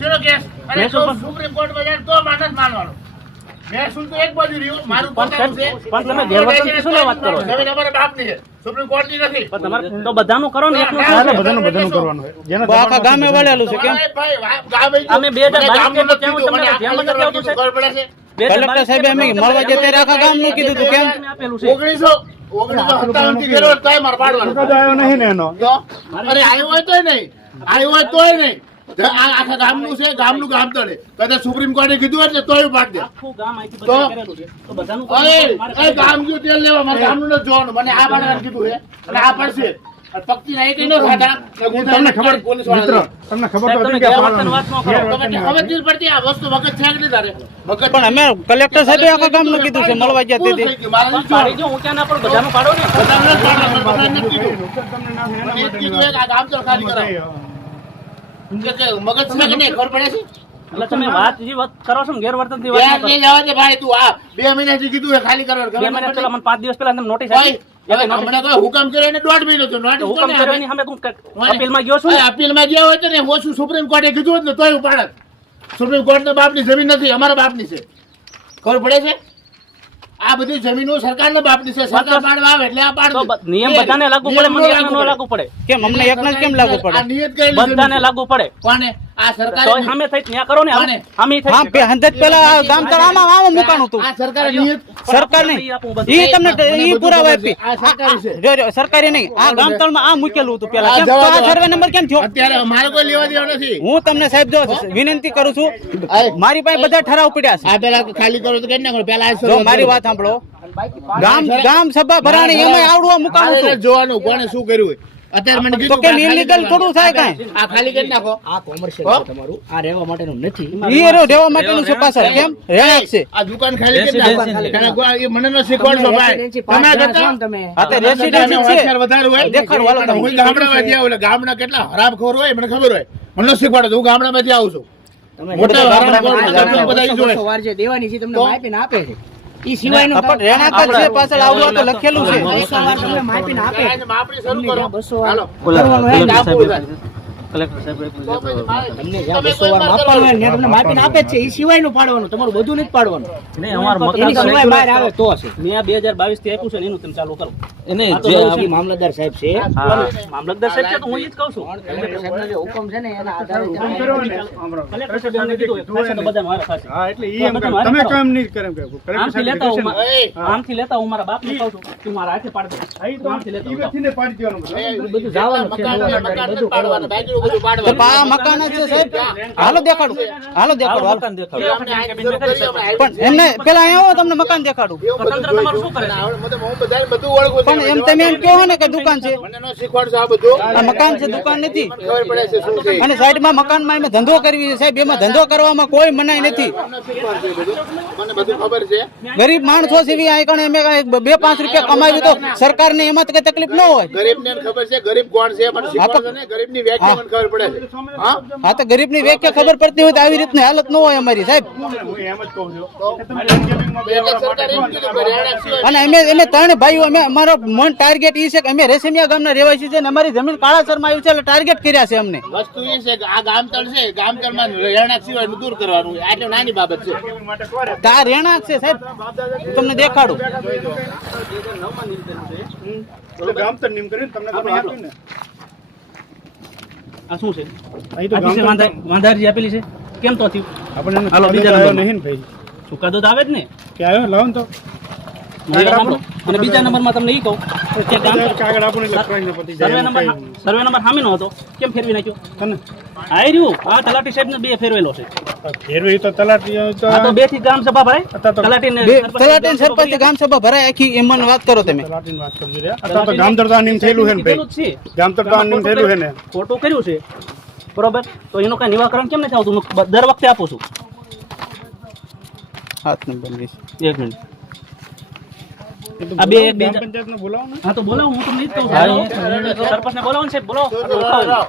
શેનો કેસ. અરે તો સુપ્રીમ કોર્ટમાં જાય તો માનસ માનવાનો. મહેસૂલ તો એક બાજુ રહ્યું મારું પણ પોતાનું છે. પણ તમે ગેરવર્તનથી શું વાત કરો તમે જમીન બાપ બાપની સુપ્રીમ કોર્ટની નથી. પણ તમારે તો બધાનું કરો ને એકનું ના, શું? બધાનું બધાનું કરવાનું બહુ આખા ગામે વળેલું છે કેમ? ભાઈ. અમે 2022 મને ગામનું કે કેવું તમને ધ્યાન નથી આવતું છે ખબર પડે છે. કલેક્ટર સાહેબ અમે મળવા જતે ત્યારે ગામનું કીધું હતું કેમ? આપેલું છે. ઓગણીસો સત્તાવનથી ગયેલો નહીં ને એનો. અરે આવ્યો હોય તોય નહીં. આવ્યો હોય તોય નહીં. જો આખા ગામનું છે ગામનું ગામ તળે કદાચ સુપ્રીમ કોર્ટે કીધું હોય ને તોય પાડ દે. ગામ તો? બધા કરેલું છે. તો બધાનું કરો અરે તો મારે એ ગામ ગયું તેલ લેવા મારે ગામનું નથી જોવાનું. મને આ પાડવાનું કીધું છે. અને આ પડશે. ના ન? ન પણ અમે કલેક્ટર સાહેબે આખા ગામનું કીધું છે મળવા ગયા તેથી મગજ છે ખબર પડે છે? એટલે તમે વાત જે વાત કરો છો ને ગેરવર્તનથી વાત યાર ન કરો. નહીં જવા દે ભાઈ તું આ બે મહિનાથી કીધું ખાલી કરવાનું બે મહિના નથી મને પાંચ દિવસ પહેલા તમે નોટિસ કોઈ હુકમ કર્યો એને દોઢ મહિનો. નોટિસ હુકમ કર્યો ગયો છું ને? માં ગયા હોય તો ને ઓછું સુપ્રીમ કોર્ટે કીધું હોત ને તોય ઉપાડત. સુપ્રીમ કોર્ટના બાપની જમીન નથી અમારા બાપની છે. ખબર પડે છે? આ બધી જમીનો સરકારના બાપની છે સરકાર પાડવા આવે એટલે આ પાડ નિયમ બધાને લાગુ પડે મને લાગુ પડે. કેમ? અમને એકને કેમ લાગુ પડે? આ નિયત કઈ બધાને લાગુ પડે. કોને? આ સરકારે સામે થઈ ત્યાં કરો ને કોને? થઈ હા પે- હંધેજ પેલા ગામ તળ આમાં આમાં મુકાણું હતું. આ સરકારે નિયત સરકાર નહીં. ઈ તમને ઈ પુરાવા આપી. આ સરકારી છે. જો જો સરકારી નહીં. આ ગામ તળમાં આ મૂકેલું હતું પેલા. કેમ? આ સર્વે નંબર કેમ થયો? અત્યારે મારે કોઈ લેવા દેવા નથી. હું તમને સાહેબ જો વિનંતી કરું છું મારી પાસે બધા ઠરાવ પડ્યા છે. આ પેલા ખાલી કરો તો કેમ ના કરો? પેલા જો મારી વાત સાંભળો. ગામ ગામ સભા ભરાણી એમાં આવડું મુકાવું મુકાણું જોવાનું કોને શું કર્યું અત્યારે મને તો કીધું કે આ ખાલી થોડું થાય કાંઈ? આ ખાલી કરી નાખો. આ કોમર્શિયલ છે તમારું. આ રહેવા માટેનું નથી. ઈ એરો રહેવા માટેનું છે પાછળ? કેમ? રહેણાંક છે. આ દુકાન ખાલી કરી નાખો. એ મને ન શીખવાડશો ભાઈ. તમે થયા છો કરતા? ને તમે. હા તે રેસિડેન્સી છે. વધારે હોય. દેખાડો, હાલો તમે. હું ગામડામાંથી આવું એટલે ગામના કેટલા હરામખોર હોય મને ખબર હોય. મને ન શીખવાડે તો હું ગામડામાંથી આવું છું. મોટા હરામખોર બધા દેવાની છે તમને માહિતી માપીને આપે છે. ઈ સિવાયનું પણ રહેણાંક છે પાછળ આવડું તો લખેલું છે. આપે. માપણી શરૂ કરો. હાલો. કલેક્ટર સાહેબ તમને જ્યાં બસો વાર માપવાનું કરો. ત્યાં તમને માપીને આપે છે ઈ સિવાયનું પાડવાનું તમારું બધું નથી પાડવાનું. નહીં અમાર એની સિવાય બહાર આવે તો છે મેં બે હજાર બાવીસથી આપ્યું છે એનું તમે ચાલુ કરો. એને. ઈ મામલતદાર સાહેબ છે મામલતદાર સાહેબ છે તો હું એ જ કહું છું. કલેક્ટર સાહેબનો જે હુકમ છે ને એના આધારે કામ તમે- ને, કલેક્ટર સાહેબ કીધું બધા મારા થશે. હા એટલે ઈ એમ કરે. તમે કેમ નહીં કરે કે કલેક્ટર સાહેબ લેતા હું આમથી લેતા હું મારા બાપને કહું છું કે મારા હાથે પાડી દે. આમથી લેતા હું પાડી દેવાનું. બધું. જવાનું છે, મકાન- મકાન બધું પાડવાનું, બાકીનું બધું આ મકાન છે સાહેબ. હાલો દેખાડું. હાલો દેખાડું. હાલો. મકાન દેખાડો. એ આપણે આજે શરૂ કરી, પણ એમને પેલા અહીંયા આવો તમને મકાન દેખાડું. એવું બધું સ્વતંત્ર તમારું શું કરે અને આવડે મને હું બધાને બધું ઓળખું છું. પણ એમ તમે એમ કહો ને કે દુકાન છે. મને ન શીખવાડશો આ બધું. આ મકાન છે દુકાન નથી. મને ખબર પડે છે શું છે. અને સાઈડમાં મકાનમાં એમ ધંધો કરવી છે સાહેબ. એમાં ધંધો કરવામાં કોઈ મનાઈ નથી. ગરીબ માણસો છે આ કણે અમે કાંઈ બે પાંચ રૂપિયા કમાવી તો સરકારને એમાં કઈ તકલીફ ન હોય. ગરીબને ખબર છે ગરીબ કોણ છે પણ ગરીબની વ્યાખ્યા મને ખબર પડે છે. હા? તો તો ગરીબની વ્યાખ્યા ખબર પડતી હોય તો આવી રીતની હાલત ન હોય અમારી સાહેબ. અને અમે અમે ત્રણ ભાઈઓ અમે અમારો મન ટાર્ગેટ એ છે કે અમે રેશમિયા ગામના રહેવાસી છે અને અમારી જમીન કાળાસરમાં આવી છે એટલે ટાર્ગેટ કર્યા છે અમને. વસ્તુ એ છે કે આ ગામતળ છે ગામતળમાં રહેણાંક સિવાય દૂર કરવાનું. આટલું નાની બાબત છે. આ રહેણાંક છે સાહેબ. તમને દેખાડું. એટલે ગામતર નિયમ કરીને તમને ખબર આપ્યું ને. આ શું છે? અહીં તો આ છે વાંધા- વાંધારજી આપેલી છે. કેમ તો થયું? આપણને એનો હાલો, બીજા નંબરમાં. નહીં ને ભાઈ. ચુકાદો તો આવે જ ને? કે આવ્યો લાવો ને તો. અને બીજા નંબરમાં તમને એ કહું કે કાગળ આપો. સર્વે નંબર સર્વે નંબર સામેનો હતો. કેમ ફેરવી નાખ્યો? તને આ રહ્યું. આ તલાટી સાહેબ બે ફેરવેલો છે. ફેરવી તો તલાટી તો બેથી ગ્રામ સભા ભાઈ તલાટી તલાટી સરપંચ ગામ સભા ભરાય આખી એમાં વાત કરો તમે. તલાટીની વાત કરજો રે. તો થયેલું છે ને ભાઈ. થયેલું છે ને. કર્યું છે. બરોબર? તો એનું કઈ નિવાકરણ કેમ નથી આવતું? હું દર વખતે આપું છું. હાથ નંબર એક મિનિટ. આ બે એક બીજા- પંચાયતને બોલાવો ને. હા તો બોલાવો હું તમને જ કહું છું સરપંચને બોલાવો ને સાહેબ બોલાવો.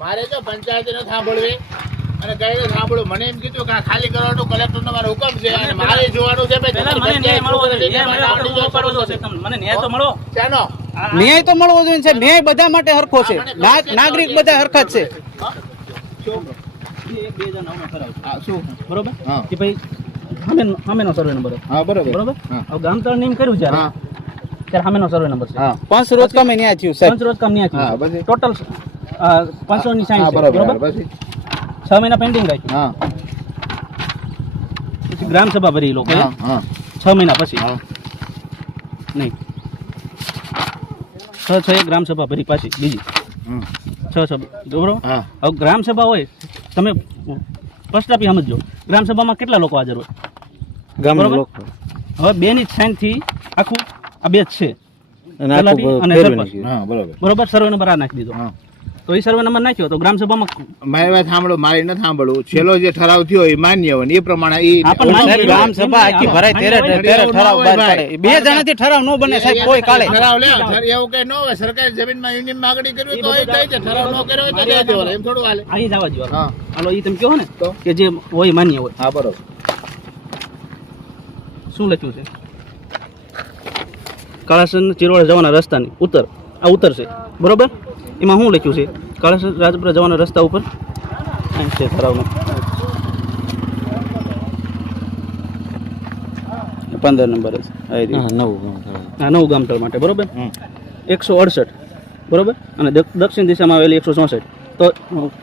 મારે તો પંચાયતને સાંભળવી. અને કઈ મને એમ કીધું કે ખાલી કરવાનું કલેક્ટર નો મારો હુકમ છે. અને મારે જોવાનું છે મને ન્યાય મળવો જોઈએ. મને તો મળો? ન્યાય તો મળવો જોઈએ છે ન્યાય બધા માટે હરખો છે. નાગરિક બધા હરખા જ છે. બે બરોબર? કે ભાઈ સામે સામેનો સર્વે નંબર. હા બરાબર. બરાબર? હવે ગામ તળ નેમ કર્યું છે હા. ત્યારે સામેનો સર્વે નંબર છે. હા. પાંચ રોજ કમે ન્યા થયું પાંચ રોજ કામ હા થયું. ટોટલ પાંચસો ની સાઈન બરોબર છ મહિના પેન્ડિંગ રાખ્યું. હા. પછી ગ્રામ સભા ભરી લોકો હા હા. છ મહિના પછી. હા. નહીં. છ છ એ ગ્રામ સભા ભરી પાછી બીજી. છ છ બરોબર? હવે ગ્રામ સભા હોય તમે ફર્સ્ટ આપી સમજો ગ્રામ સભામાં કેટલા લોકો હાજર હોય? ગામના લોકો હવે બે ની સાઈનથી આખું આ બે જ છે બરોબર. બરોબર? સર્વે નંબર આ નાખી દીધો. તો એ સર્વે નંબર નાખ્યો તો ગ્રામ સભામાં મારી વાત સાંભળો મારી છેલ્લો જે ઠરાવ થયો એ માન્ય હોય એ પ્રમાણે એ. ગ્રામ સભા આખી ભરાય ત્યારે ત્યારે ઠરાવ બહાર પાડે. બે જણાથી ઠરાવ ન બને સાહેબ કોઈ કાલે. ઠરાવ લે એવું કે ન હોય. સરકારી જમીનમાં યુનિયન માગણી કરવી તો એ થઈ છે ઠરાવ ન કર્યો હોય તો દે દેવો એમ થોડું હાલે. અહીં જવા દો હા. હાલો એ તમે કહો ને કે જે હોય માન્ય હોય. હા બરોબર. શું લખ્યું છે? કાળાસન ચિરોડ જવાના રસ્તાની ઉત્તર. આ ઉત્તર છે. બરોબર? એમાં શું લખ્યું છે? કાળાસન રાજપુરા જવાના રસ્તા ઉપર. છે ઠરાવનું પંદર નંબર હા આવી રહ્યું. નવું ગામતળ માટે. બરોબર? એકસો અડસઠ. બરોબર? અને દક્ષિણ દિશામાં આવેલી એકસો ચોસઠ. તો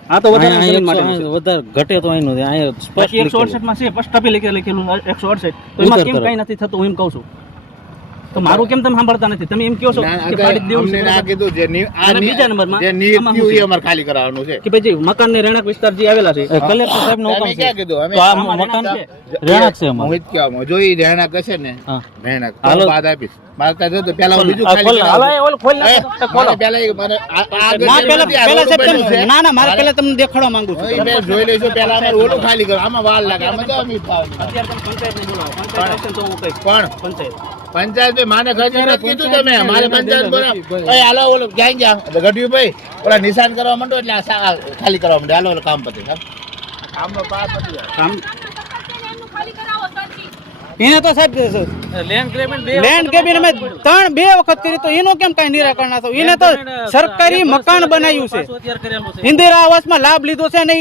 આ તો વધારે જમીન માટેનું છે. વધારે ઘટે તો અહીં અહીંયા સ્પષ્ટ એકસો અડસઠ છે ફર્સ્ટ ટપી લખે- લખેલું એકસો અડસઠ. તો એમાં કેમ તરફ. નથી થતું એમ કહું છું. તો મારું કેમ તમે સાંભળતા નથી? તમે એમ કહો છો કે પાડી દેવું છે. ના કીધું જે આ બીજા નંબરમાં જે નિયત આમાં થયું શું એ છે? ખાલી કરાવવાનું છે. કે ભાઈ જે મકાન ને રહેણાંક વિસ્તાર જે આવેલા છે કલેક્ટર સાહેબ નો તમે ક્યાં કીધું? અમે આ મકાન છે. રહેણાંક છે અમારું. હું જ કહેવા જો ઈ રહેણાંક હશે ને. રહેણાંક. તો બાદ આપીશ. મારે ત્યાં તો પેલા હું બીજું ખાલી ખોલ, હવે ઓલ ખોલ ના તો ખોલો. પેલા એ- મને આ- ના પેલા પેલા સાહેબ. તમે- ના ના મારે પેલા તમને દેખાડવા માંગુ છું હવે જોઈ લેજો પેલા અમારે ઓલું ખાલી કરો આમાં વાર લાગે આમાં તો અમી. અત્યારે તમે પંચાયતને બોલાવો. પંચાયત તો હું કઈ પણ પંચાયત. પંચાયત ભાઈ માને ખર્ચી કીધું તમે મારે પંચાયત બોલાવો. ભાઈ હાલો ઓલું ક્યાં ગયા ગઢવી ભાઈ ઓલા નિશાન કરવા માંડો એટલે આ ખાલી કરવા માંડે હાલો ઓલું કામ પતે કામ કામનો પાર પતી કામ એને તો સાહેબ લેન્ડ કેબિન અમે ત્રણ બે વખત કરી તો એનું કેમ કઈ નિરાકરણ ના થયું? એને તો સરકારી મકાન બનાવ્યું છે. ઇન્દિરા આવાસમાં લાભ લીધો છે ને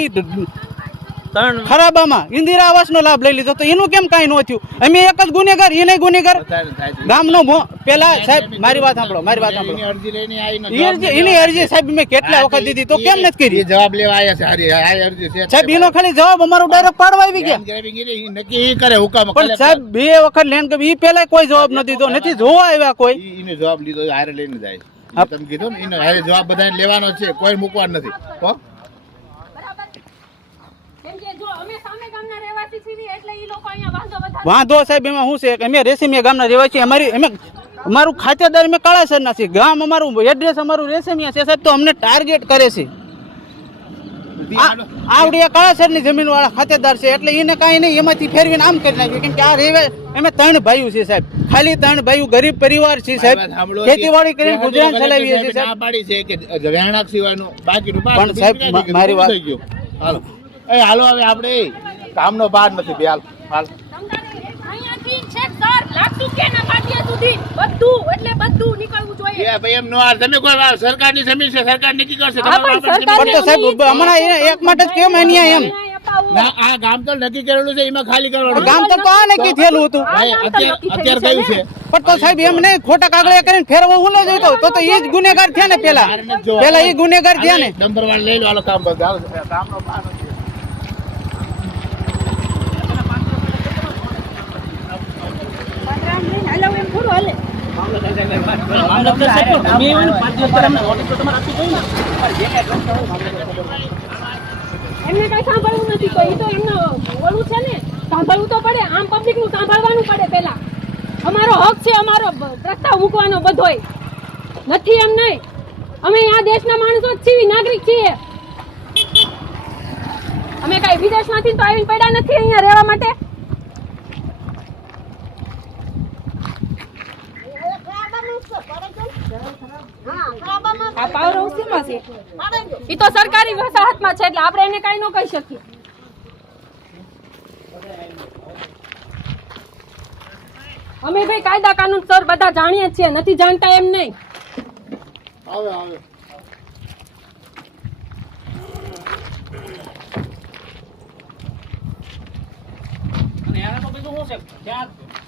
ખરાબામાં ઇન્દિરા આવાસનો લાભ લઈ લીધો. તો એનું કેમ કાંઈ ન થયું? અમે એક જ ગુનેગાર એને ગુનેગાર. ગામનો પેલા સાહેબ મારી વાત સાંભળો મારી વાત સાંભળો. અરજી લઈને આવીને ઈ અરજી એની અરજી સાહેબ મેં કેટલા વખત દીધી તો કેમ નથી કરી? જવાબ લેવા આવ્યા છે અરજી છે. સાહેબ એનો ખાલી જવાબ અમારો ડાયરેક્ટ પાડવા આવી ગયા. એ નક્કી કરે હુકમ. પણ સાહેબ બે વખત લેન્ડ કે ઈ પેલા કોઈ જવાબ નથી દીધો નથી જોવા આવ્યા કોઈ. ઈ- ઈને જવાબ લીધો હારે લઈને જાય. તમે કીધું ને એને હારે જવાબ બધાને લેવાનો છે કોઈ મૂકવાનો નથી હો? કેમ કે જો અમે સામે ગામના રહેવાસી છીએ એટલે ઈ લોકો અહીંયા વાંધો વધારે. વાંધો સાહેબ એમાં શું છે? કે અમે રેશમિયા ગામના રહેવાસી અમારી અમે અમારું ખાતેદાર અમે કાળાસરના છીએ. ગામ અમારું એડ્રેસ અમારું રેશમિયા છે સાહેબ તો અમને ટાર્ગેટ કરે છે. આવડી ની કાળાસરની જમીન વાળા ખાતેદાર છે એટલે એને કાંઈ નહીં એમાંથી ફેરવીને આમ કરી નાખ્યું. કેમ કે આ રેવે અમે ત્રણ ભાઈઓ છે સાહેબ. ખાલી ત્રણ ભાઈઓ ગરીબ પરિવાર છે સાહેબ. ખેતીવાડી કરીને ગુજરાન ચલાવીએ છીએ સાહેબ. પાડી છે કે રહેણાંક સિવાયનું બાકીનું પણ સાહેબ, મારી વાત- હાલો હવે આપણે. કામનો બાર નથી બે હાલ હાલ. તમારે અહીંયાથી છેક સર લાગતું કે ના પાટિયા સુધી બધું એટલે બધું નીકળવું જોઈએ એ ભાઈ એમ નો હાલ. તમે કોઈ વાર સરકારની જમીન છે સરકાર નક્કી કરશે હમણાં એક માટે કેમ એમ? ના આ ગામ તો નક્કી કરેલું છે એમાં ખાલી કરવાનું. ગામ તો આ નક્કી થયેલું હતું. અત્યારે કયું છે પણ તો સાહેબ એમ નહીં ખોટા કાગળિયા કરીને ફેરવો હું ન જોઈતો તો તો એ જ ગુનેગાર થયા ને પેલા. પેલા એ ગુનેગાર થયા ને. નંબર વાળ લઈ લો હાલો કામ કામનો બાર નથી રામ લઈને એમને કઈ સાંભળવું નથી તો એ તો એમનું ઓલું છે ને. સાંભળવું તો પડે. આમ પબ્લિકનું સાંભળવાનું પડે પેલા અમારો હક છે અમારો પ્રસ્તાવ મૂકવાનો બધોય. નથી એમ નહીં. અમે આ દેશના માણસો જ છીએ, નાગરિક છીએ. અમે કઈ વિદેશમાંથી તો આવીને પડ્યા નથી અહીંયા રહેવા માટે? આ પાવરવ સીમાં છે. એ તો સરકારી વસાહતમાં છે એટલે આપણે એને કાંઈ ન કહી શકીએ. અમે ભાઈ કાયદા કાનૂન સર બધા જાણીએ છીએ નથી જાણતા એમ નહીં.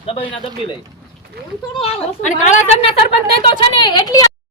દબાઈ ના દબી લઈ. અને કાળા સરપંચ ને તો છે ને એટલી